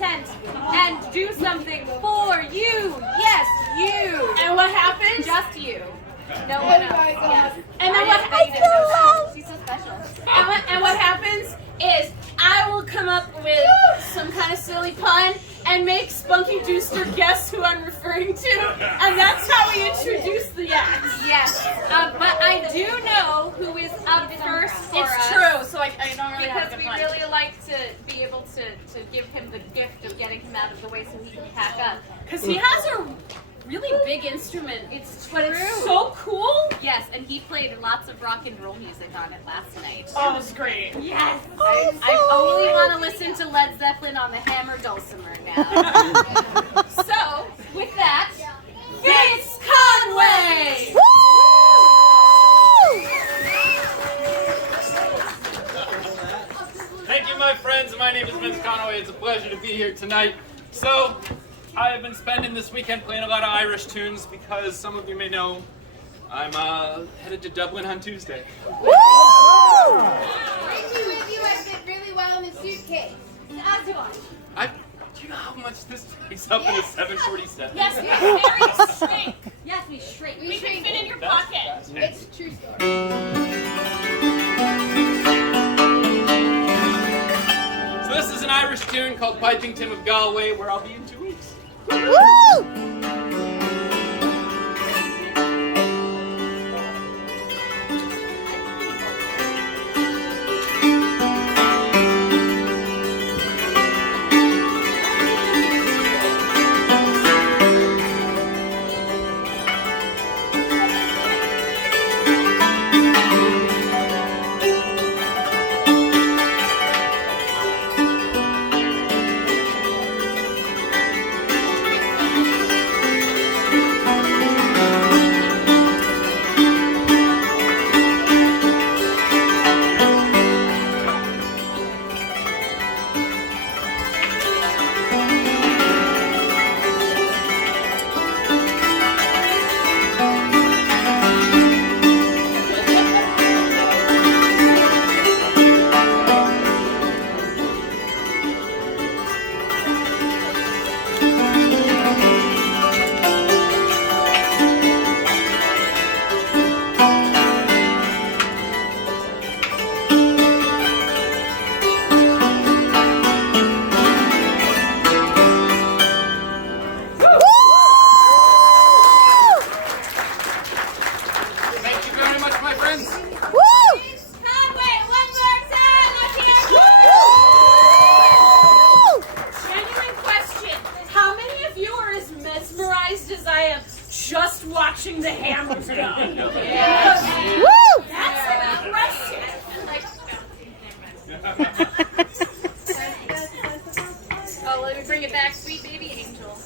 tent and do something for you. Yes, you. And what happens? Just you. No one else. Yes. And then what? She's so special. And what happens is I will come up with some kind of silly pun and make Spunky Dooster guess who I'm referring to, and that's how we introduce the act. Yes, but I do know who is up first for us. It's true, so I don't really have Because a we good pun. really like to be able to give him the gift of getting him out of the way so he can pack up. Because he has a really big instrument. It's But true. it's so cool. Yes, and he played lots of rock and roll music on it last night. Oh, it's great. Yes! I only want to listen to Led Zeppelin on the hammer dulcimer now. So, with that, Vince Conaway! Thank you, my friends. My name is Vince Conaway. It's a pleasure to be here tonight. So, I have been spending this weekend playing a lot of Irish tunes because some of you may know I'm headed to Dublin on Tuesday. Bring you with you and fit really well in a suitcase. As do I. Do you know how much this takes up in a 747? Yes, we very shrink. Yes, we shrink. We can fit in your pocket. It's a true story. So this is an Irish tune called Piping Tim of Galway, where I'll be in 2 weeks. Thank you very much, my friends. Conway, one more time. Let's hear it. Genuine question. How many of you are as mesmerized as I am just watching the hammers go? Yes. That's impressive. Oh, let me bring it back, sweet baby angel.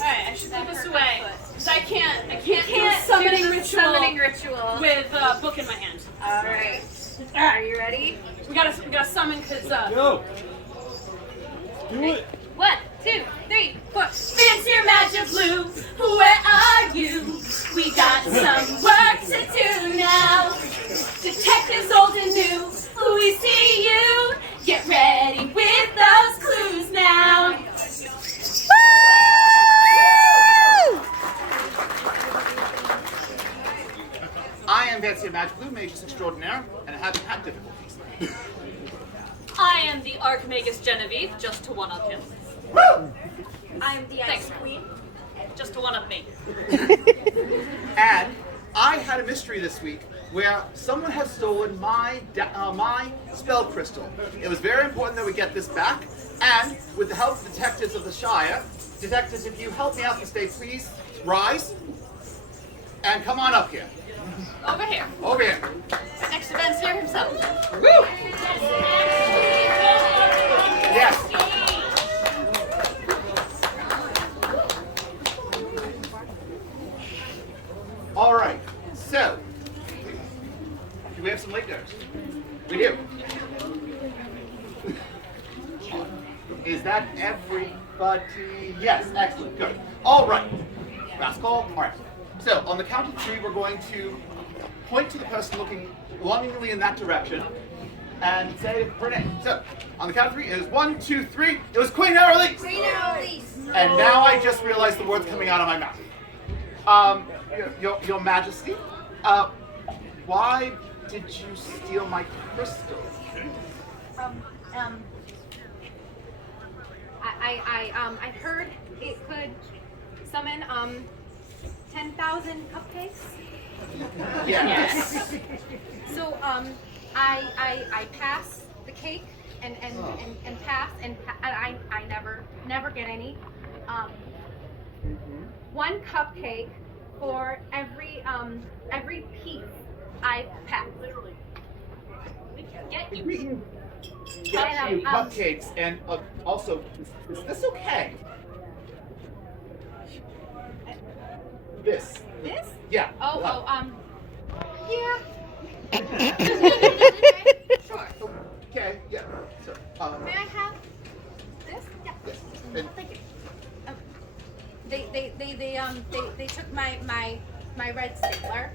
Alright, I should put this away. Because I can't do a Can't summoning do the ritual summoning ritual. with a book in my hand. All right. Are you ready? We gotta summon because Go. Do it. 1, 2, 3, 4. Fancy your magic blue, where are you? We got some work to do now. Detectives old and new, we see you. Get ready with those clues now. I am Fancy a Magic Blue Magus Extraordinaire, and I haven't had difficulties. I am the Archmagus Genevieve, just to one-up him. I am the Ice Queen. Just to one-up me. And I had a mystery this week where someone has stolen my spell crystal. It was very important that we get this back, and with the help of the detectives of the Shire, detectives, if you help me out this day, please rise and come on up here. Over here. Over here. Next to Ben Sear himself. Woo! Yes. All right. So, do we have some late goers? We do. Is that everybody? Yes. Excellent. Good. All right. Last call. All right. So, on the count of 3, we're going to point to the person looking longingly in that direction, and say her name. So, on the count of 3, it is 1, 2, 3. It was Queen Arelise. Queen Arelise. And now I just realized the words coming out of my mouth. Your Majesty, why did you steal my crystal? I heard it could summon 10,000 cupcakes. Yes. So I pass the cake and pass and I never get any. One cupcake for every piece I pass. Get you cupcakes, and also, is this okay? This. This? Yeah. Yeah. Sure. Okay. Yeah. So, May I have this? Yeah. yes. And, Thank you. They took my red stapler.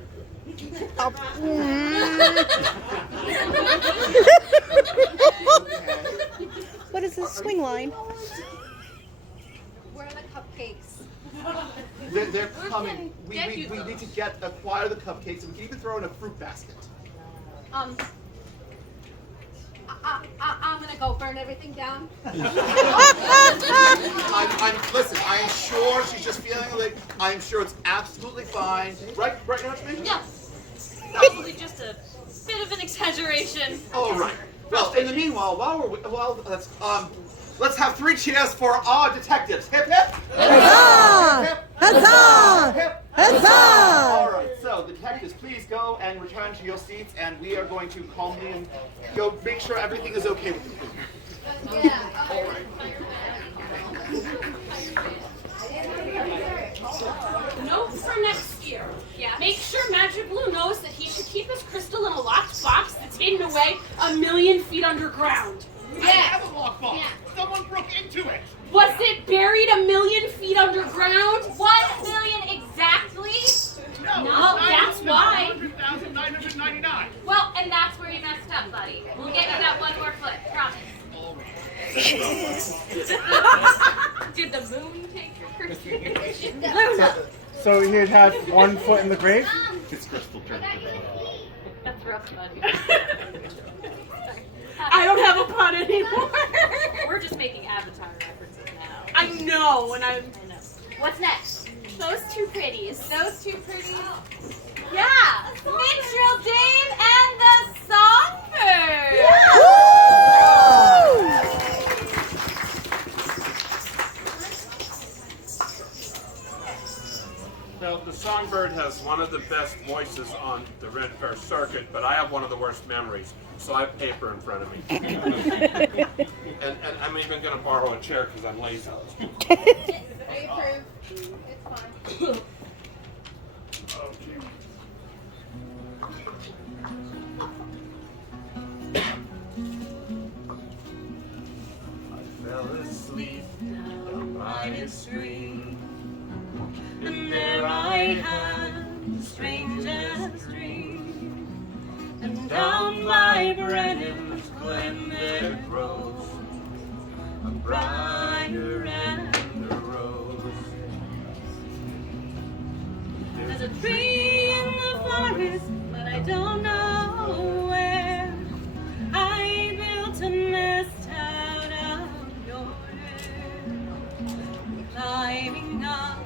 What is this swing line? Where are the cupcakes? they're coming. We need to acquire the cupcakes, and we can even throw in a fruit basket. I'm gonna go burn everything down. Listen, I am sure she's just feeling like, I am sure it's absolutely fine. Right, Notchman? Yeah. Probably just a bit of an exaggeration. All right. Well, in the meanwhile, let's have 3 cheers for our detectives. Hip hip! Huzzah! Huzzah! Hip! Huzzah! All right. So, detectives, please go and return to your seats, and we are going to calmly and go make sure everything is okay with you. Yeah. All right. Note for next year. Yeah. Make sure Magic Blue knows that he should keep his crystal in a locked box that's hidden away 1,000,000 feet underground. I have a lockbox. Yeah. Someone broke into it. Was it buried 1,000,000 feet underground? 1,000,000 exactly? No, that's why. 100,999. Well, and that's where you messed up, buddy. We'll get you that 1 more foot, promise. Did the moon take your crystal? So he had had 1 foot in the grave? It's crystal turned. That's rough, buddy. I don't have a pun anymore. We're just making Avatar references now. I know, and I'm. What's next? Those 2 pretties. Those 2 pretties? Yeah! Minstrel Dame and the Songbird! Well, the Songbird has one of the best voices on the Red Fair circuit, but I have one of the worst memories, so I have paper in front of me. and I'm even going to borrow a chair because I'm lazy. I approve. It's fine. I fell asleep by a stream, and there I had the strangest dream. And down by Brennan's glen there grows a briar and a rose. There's a tree in the forest, but I don't know where. I built a nest out of your hair, climbing up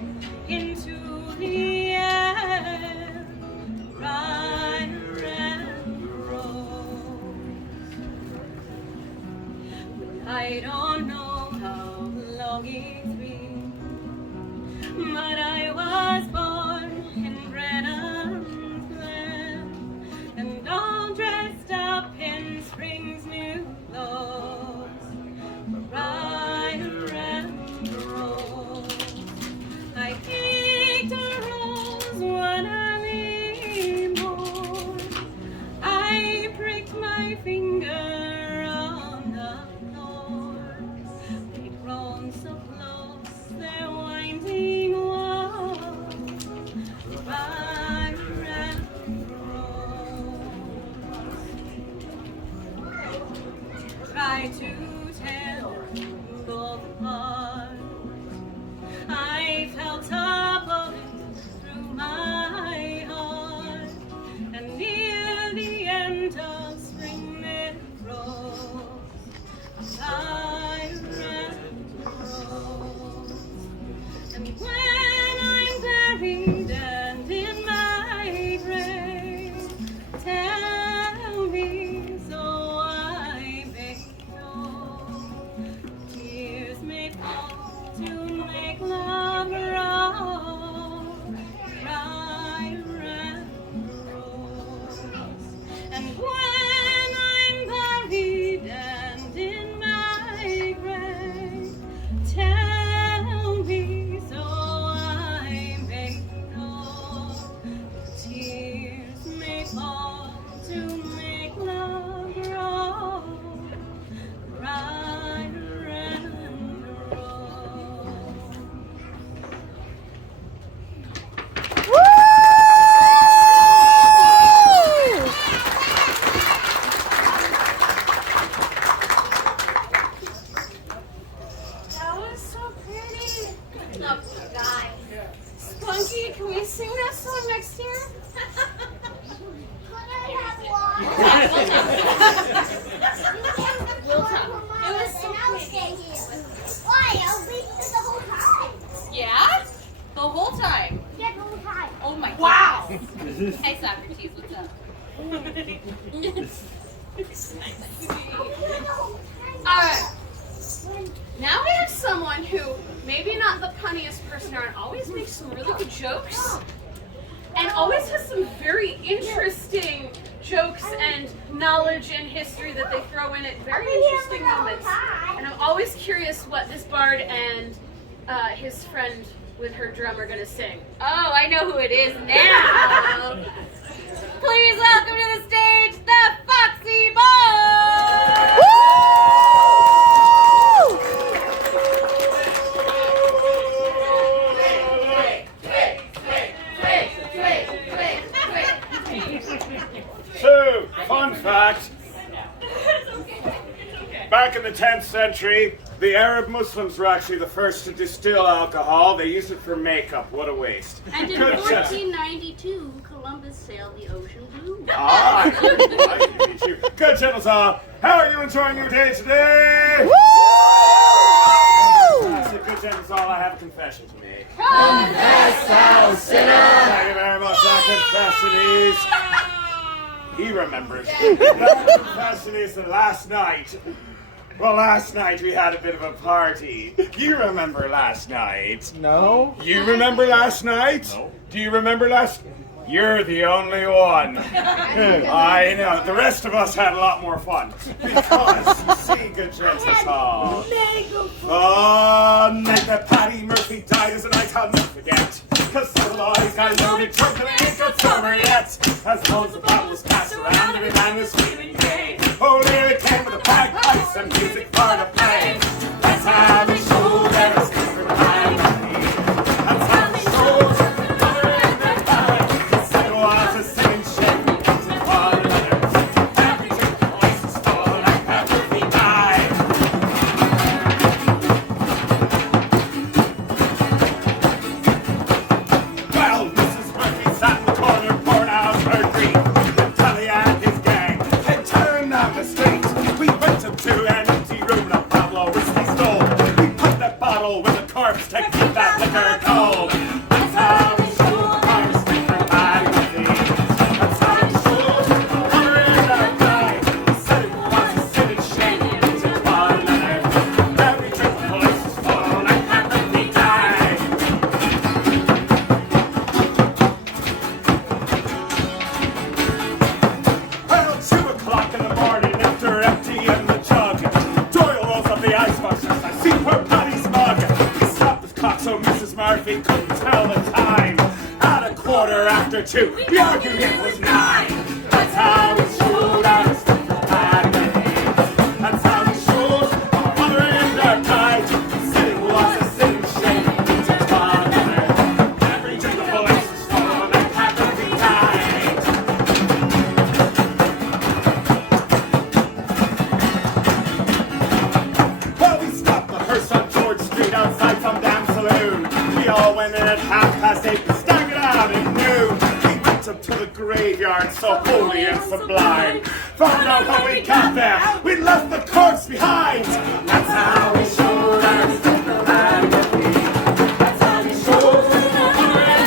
into the air, briar and rose. I don't know how long it's been, but I was born in Brennan's Glen, and all dressed up in spring's new clothes, briar and a rose. I picked a rose one early morn. I pricked my finger on the thorn, try to tear them both apart. I felt a bullet through my heart, and near the end of spring it rose, tyrant rose. And when I'm buried and in my grave, tell me so I may know. Tears may fall to make love grow, cry red rose. And when I'm buried and in my grave, tell me so I may know. Tears may fall to make love grow, cry red rose. That was so pretty. Oh, guys. Spunky, can we sing that song next year? We'll talk. It was so pretty. Why? I'll be here the whole time. Yeah? The whole time. Yeah, the whole time. Oh my wow. Hey Socrates, what's up? Alright. Now we have someone who, maybe not the punniest person around, always makes some really good jokes. And always has some very interesting jokes and knowledge and history that they throw in at very interesting moments. And I'm always curious what this bard and his friend with her drum are going to sing. Oh, I know who it is now. Please welcome to the stage, the Foxy Bard! So, fun fact. Back in the 10th century, the Arab Muslims were actually the first to distill alcohol. They used it for makeup. What a waste. And in Good job. 1492, Columbus sailed the ocean blue. Ah, good gentlemen all. How are you enjoying your day today? So good gentlemen all, I have a confession to make. Confess, thou sinner! Thank you very much. That confession is... He remembers. That confession is that last night... Well, last night we had a bit of a party. You remember last night? No. You remember last night? No. Do you remember last... You're the only one. I know. The rest of us had a lot more fun. Because, you see, good gents all. Oh, night that Paddy Murphy died is a night I'll never forget. Cause the boys got loaded, drunk, and they ain't got sober yet. As loads of bottles passed around, every man was feeling gay. Oh, there it came with the bagpipes and music for the play. That's how we show their respect for my money. That's how we show their color and their pride. Said was a singing shit into one another. Every drink the voices fall like that Murphy died. Well, Mrs. Murphy sat in the corner, pouring out her drink. And Tully and his gang had turned down the street. We went into an empty room, and a bottle of whiskey stole. We put that bottle with the corpse to keep that liquor cold. That's how we show our respect for Paddy Murphy. That's how we show our honor and our pride. We said it was a sin and shame to one another. Every drink the voices fall like that Murphy died. Well, 2 o'clock in the morning after emptying the jug, Doyle rolls up the icebox as I see poor Paddy's mug. He stopped his clock so Mrs. Murphy couldn't tell the time. At 2:15, we argued it was 9. That's how we showed our respect for Paddy Murphy. That's how we showed our honor and our pride. Sitting was a sin and shame to one another. Every drink the voice was full and Paddy Murphy died. graveyard so holy and sublime. Found out how we got there, we left the corpse behind. That's how we showed our the land of me. That's how we showed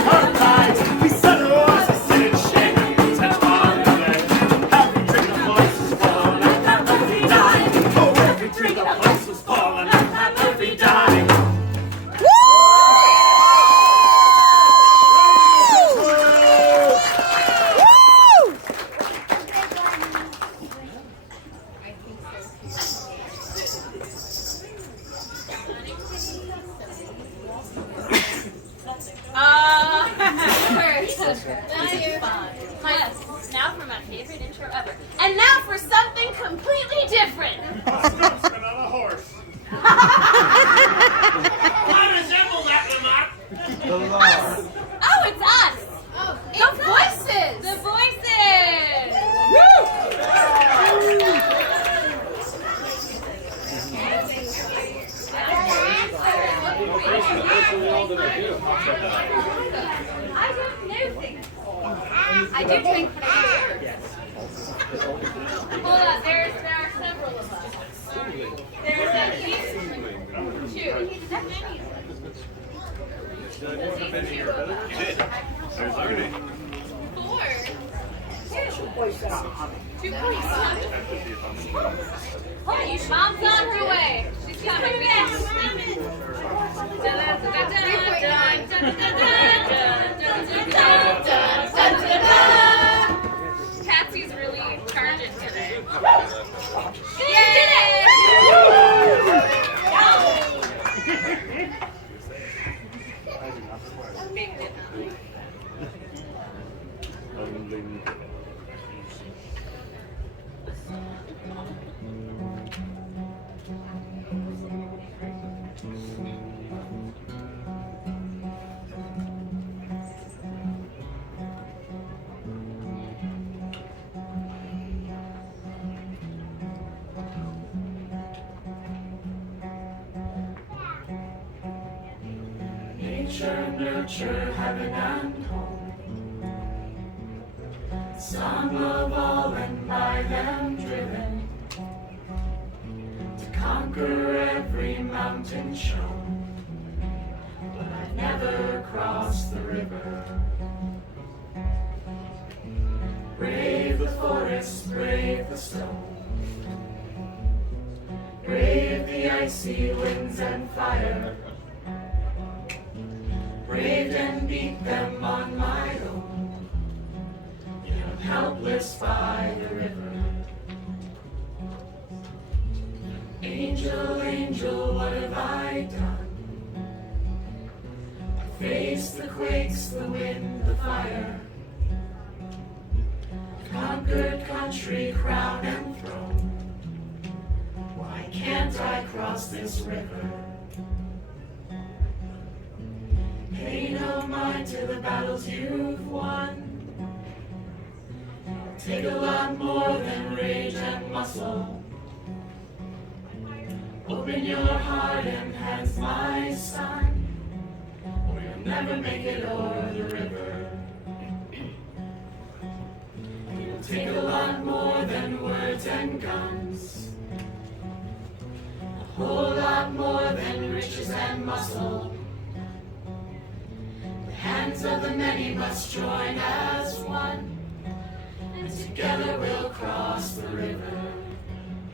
our times. We said it was a sin and shame and we said on the dead. Every drink of voice was falling and every dime. Oh, every drink of voice was falling and every dime. Now for my favorite intro ever. And now for something completely different. Spin on a horse. I resemble that, Lamont. Us! Oh, it's us! Oh, The voices! The voices! Woo! I don't know things. I do drink, but I do. Hold on, there are several of us. There's at least two. Four. 2.7. Holy, Mom's on her way. She's coming back. Patsy's really charging today. Yay! Big did not. Nature, nurture, heaven and home. Song of all and by them driven, to conquer every mountain shown. But I've never crossed the river. Brave the forest, brave the stone, brave the icy winds and fire. Braved and beat them on my own, yet I'm helpless by the river. Angel, angel, what have I done? I faced the quakes, the wind, the fire, conquered country, crown and throne. Why can't I cross this river? Pay no mind to the battles you've won. Take a lot more than rage and muscle. Open your heart and hands, my son, or you'll never make it o'er the river. It'll take a lot more than words and guns, a whole lot more than riches and muscle. Hands of the many must join as one, and together we'll cross the river.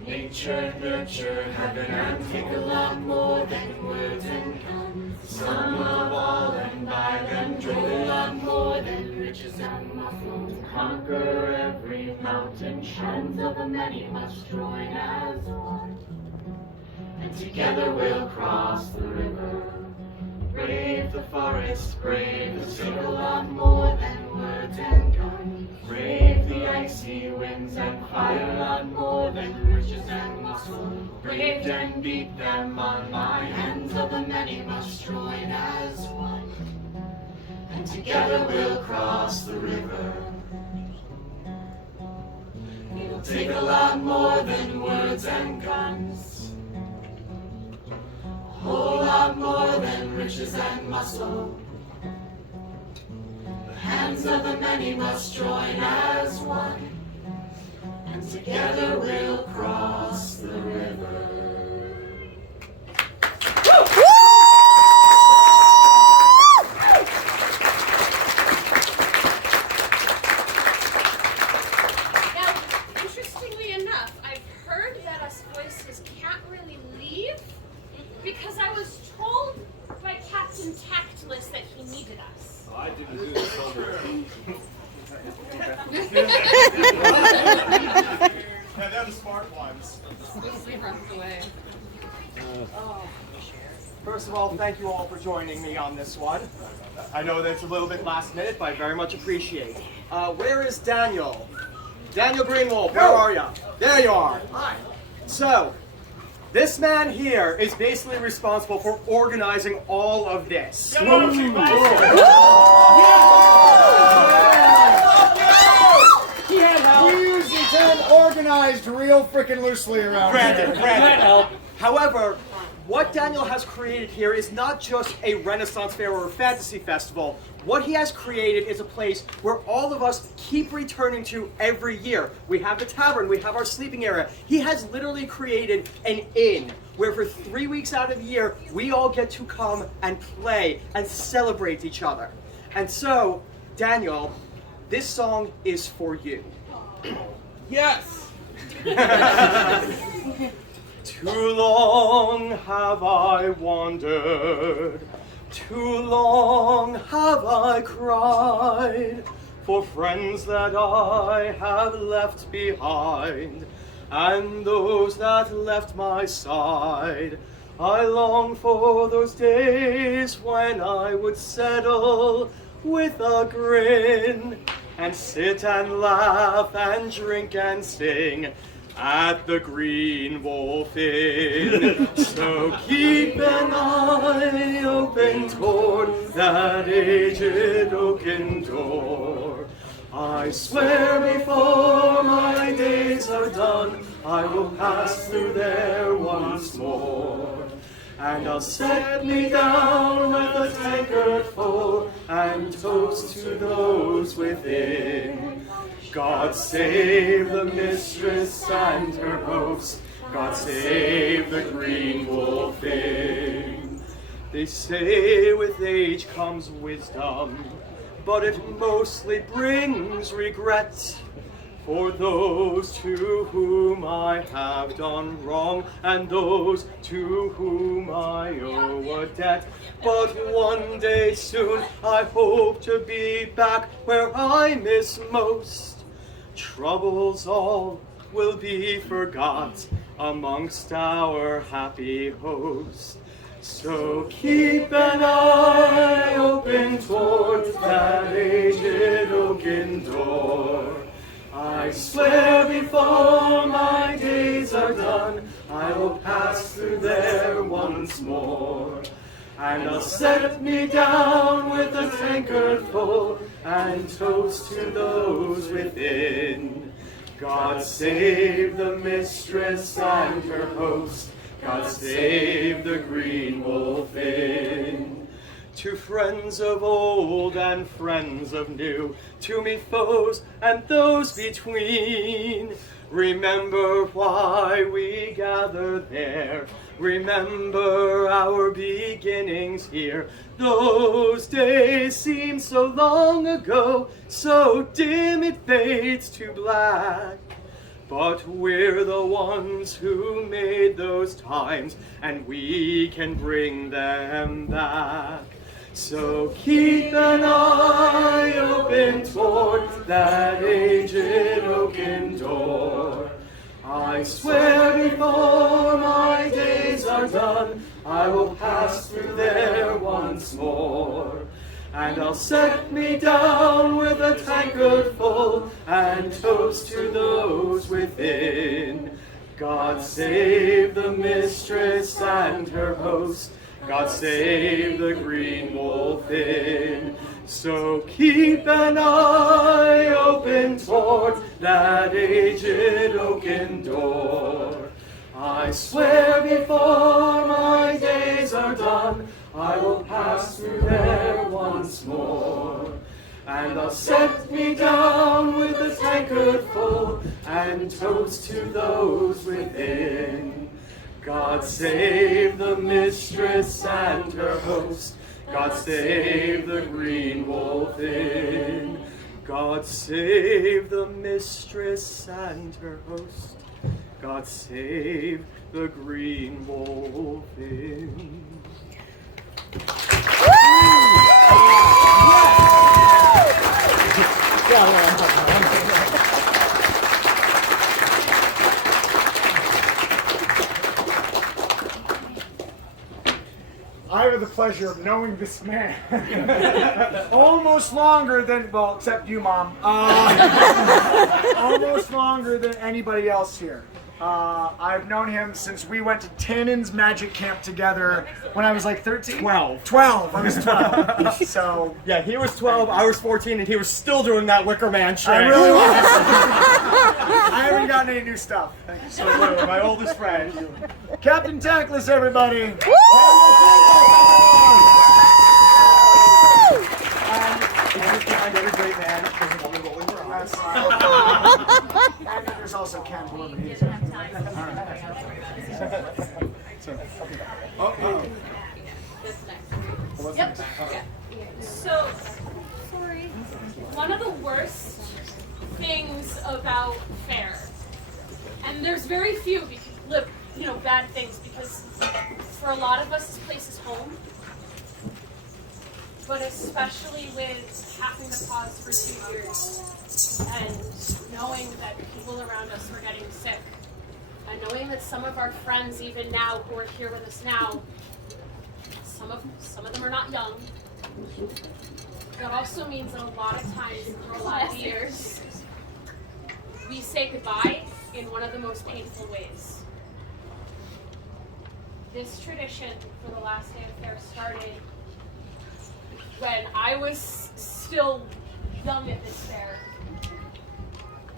Nature, nurture, heaven, and take a lot more than words and guns. Some of all and by them drove a lot more than riches and muscle. To conquer every mountain, hands of the many must join as one, and together we'll cross the river. Brave the forest, brave the take a lot more than words and guns. Brave the icy winds and fire, a lot more than riches and muscle. Braved and beat them on my hands of the many must join as one, and together we'll cross the river. It'll take a lot more than words and guns, a whole lot more than riches and muscle. The friends of the many must join as one, and together we'll cross the river. Now, interestingly enough, I've heard that us voices can't really leave because I was told by Captain Tactless that he needed us. I didn't do this over. Yeah, they're the smart ones. We run away. First of all, thank you all for joining me on this one. I know that it's a little bit last minute, but I very much appreciate it. Where is Daniel? Daniel Greenwald, where are you? There you are. Hi. So, this man here is basically responsible for organizing all of this. We usually turn organized real freaking loosely around here. Brandon. However, what Daniel has created here is not just a Renaissance fair or a fantasy festival. What he has created is a place where all of us keep returning to every year. We have the tavern, we have our sleeping area. He has literally created an inn where for 3 weeks out of the year, we all get to come and play and celebrate each other. And so, Daniel, this song is for you. Yes! Too long have I wandered, too long have I cried, for friends that I have left behind, and those that left my side. I long for those days when I would settle with a grin, and sit and laugh and drink and sing at the Greenwald Inn. So keep an eye open toward that aged oaken door. I swear before my days are done, I will pass through there once more. And I'll set me down with a tankard full, and toast to those within. God save the mistress and her host, God save the Greenwald Inn. They say with age comes wisdom, but it mostly brings regret. For those to whom I have done wrong, and those to whom I owe a debt. But one day soon I hope to be back where I miss most. Troubles all will be forgot amongst our happy host. So keep an eye open towards that aged oaken door. I swear before my days are done, I will pass through there once more. And I'll set me down with a tankard full, and toast to those within. God save the mistress and her host, God save the Greenwald Inn. To friends of old and friends of new, to me foes and those between, remember why we gather there. Remember our beginnings here. Those days seem so long ago, so dim it fades to black. But we're the ones who made those times, and we can bring them back. So keep an eye open toward that aged oaken door. I swear before my days are done, I will pass through there once more. And I'll set me down with a tankard full, and toast to those within. God save the mistress and her host, God save the Greenwald Inn. So keep an eye open toward that aged oaken door. I swear before my days are done, I will pass through there once more. And I'll set me down with a tankard full and toast to those within. God save the mistress and her host. God save the Greenwald Inn. God save the mistress and her host. God save the Greenwald Inn. I have the pleasure of knowing this man almost longer than, well, except you, Mom. Almost longer than anybody else here. I've known him since we went to Tannen's Magic Camp together when I was like 13? 12. 12. I was 12. So yeah, he was 12, I was 14, and he was still doing that Wicker Man shit. I really was. I haven't gotten any new stuff. Thank you so much. My oldest friend. Captain Tankless, everybody. Behind every great man, there's a woman rolling her eyes. And there's also Ken Blum. Yep. So, one of the worst things about fair, and there's very few, bad things, because for a lot of us, this place is home. But especially with having to pause for 2 years and knowing that people around us were getting sick, and knowing that some of our friends, even now, who are here with us now, some of them are not young. That also means that a lot of times, for a lot of years, we say goodbye in one of the most painful ways. This tradition for the last day of fair started when I was still young at this fair,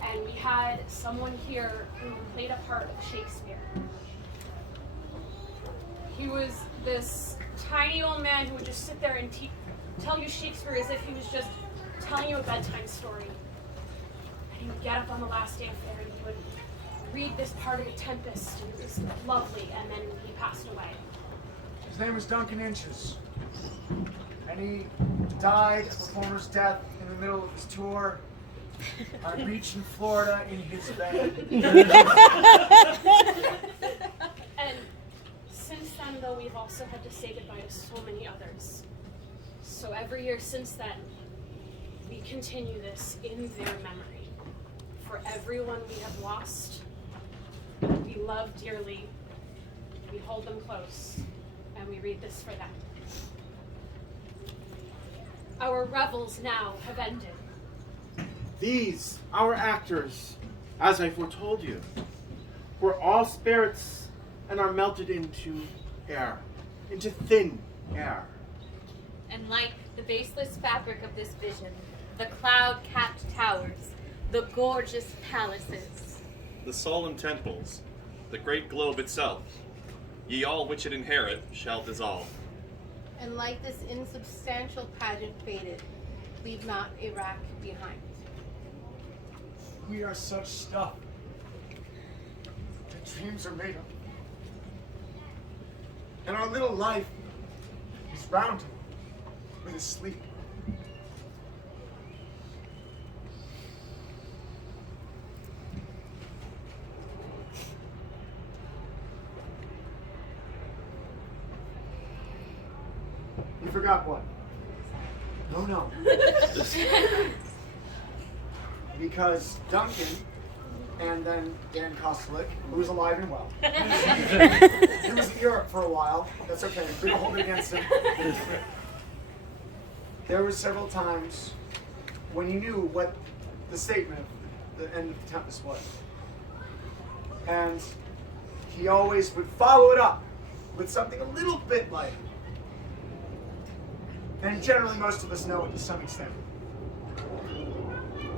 and we had someone here who played a part of Shakespeare. He was this tiny old man who would just sit there and tell you Shakespeare as if he was just telling you a bedtime story. And he would get up on the last day of fair and he would read this part of The Tempest, and it was lovely, and then he passed away. His name was Duncan Inches. And he died a performer's death in the middle of his tour on a beach in Florida in his bed. And since then, though, we've also had to say goodbye to so many others. So every year since then, we continue this in their memory. For everyone we have lost, we love dearly, we hold them close, and we read this for them. Our revels now have ended. These, our actors, as I foretold you, were all spirits and are melted into air, into thin air. And like the baseless fabric of this vision, the cloud-capped towers, the gorgeous palaces, the solemn temples, the great globe itself, ye all which it inherit shall dissolve. And like this insubstantial pageant faded, leave not a rack behind. We are such stuff that dreams are made of. And our little life is rounded with a sleep. You forgot what? No. Because Duncan, and then Dan Kostelik, who was alive and well. He was in Europe for a while. That's okay. We don't hold it against him. There were several times when he knew what the statement of the end of the Tempest was. And he always would follow it up with something a little bit lighter. And generally most of us know it to some extent.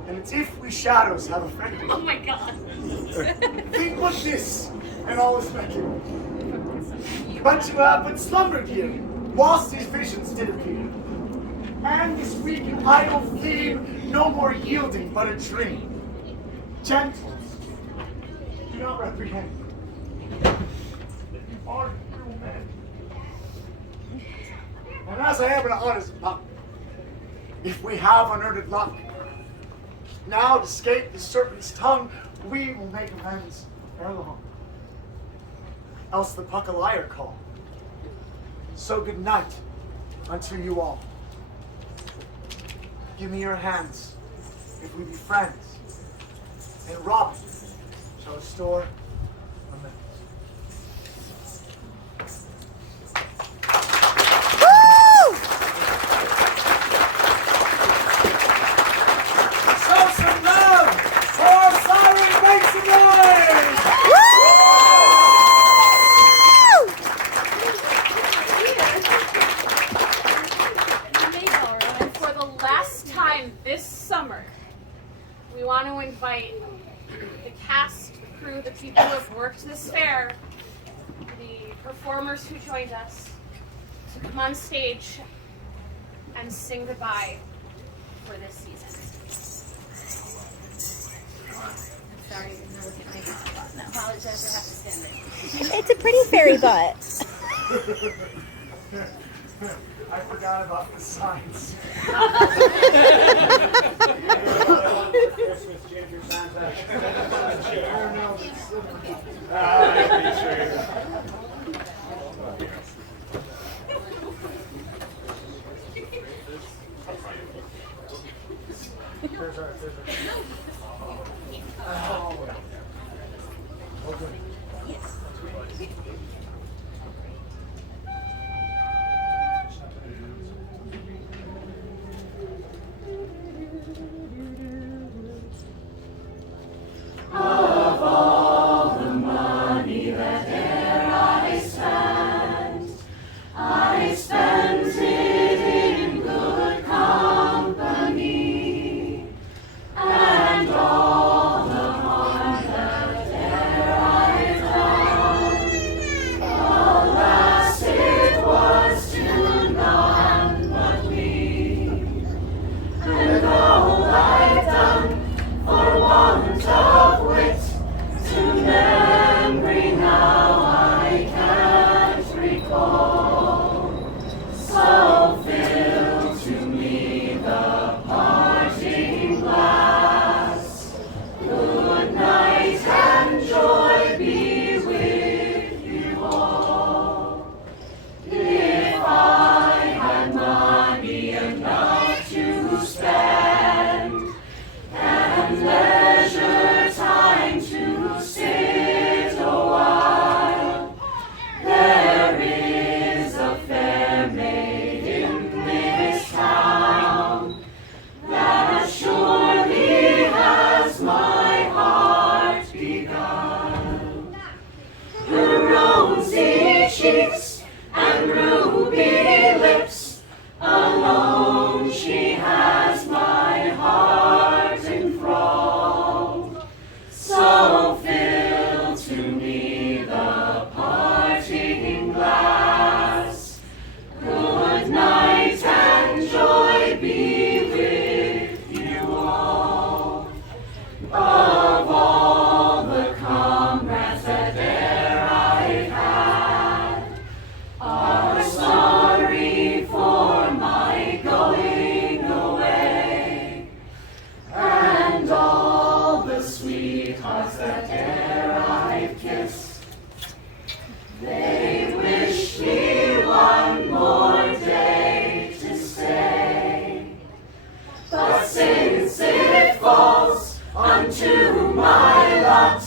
And it's if we shadows have offended. Oh my god. Think what this, and all is speculative. But you have but slumbered here, whilst these visions did appear. And this weak and idle theme, no more yielding but a dream. Gentles, do not reprehend me. You are true men. And as I am an honest pup, if we have unearned luck, now to escape the serpent's tongue, we will make amends ere long. Else the puck a liar call. So good night unto you all. Give me your hands, if we be friends, and Robin shall restore amends. Show some love for Siren, make some noise! And for the last time this summer, we want to invite the cast, the crew, the people who have worked this fair, the performers who joined us, to come on stage and sing goodbye for this season. I'm sorry, I didn't know what to make of that. I apologize, I have to stand there. It's a pretty fairy butt. I forgot about the signs. Of all the money that e'er I spent it in good company, and all the harm that e'er I done, alas, it was to none but me. And all I've done for want of wit, to memory now I can't recall. So fill to me the parting glass. Good night and joy be with you all. If I had money enough to spend, and leisure time to sit a while, there is a fair maid in this town that surely has my heart begun. Her rosy cheeks and ruby lips alone, she has my heart enthralled. So fill to me the parting glass. Good night and joy be with you all. Of all the comrades that e'er I've had, are sorry for my going away, and all the sweethearts that e'er I've kissed, they wish me one more day to stay. But since it falls unto my lot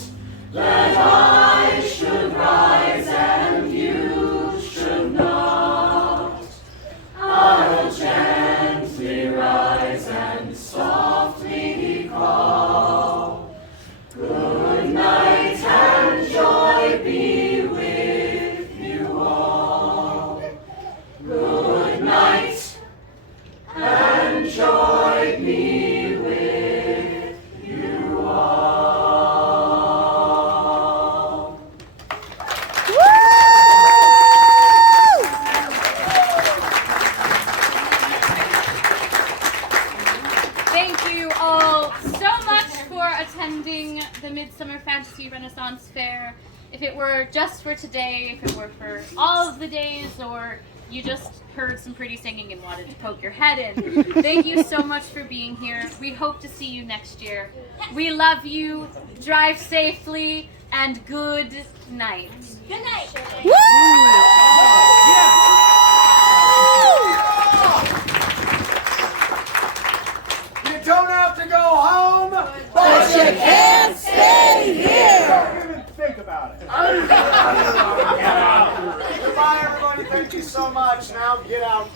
that I should rise and you should not, I'll gently rise and softly call. Good night and joy be with you all. Good night and joy be with you all. attending the Midsummer Fantasy Renaissance Fair. If it were just for today, if it were for all of the days, or you just heard some pretty singing and wanted to poke your head in, thank you so much for being here. We hope to see you next year. We love you. Drive safely, and good night. Good night. You don't have to go home, But you can't stay here. Don't even think about it. Goodbye, everybody. Thank you so much. Now get out.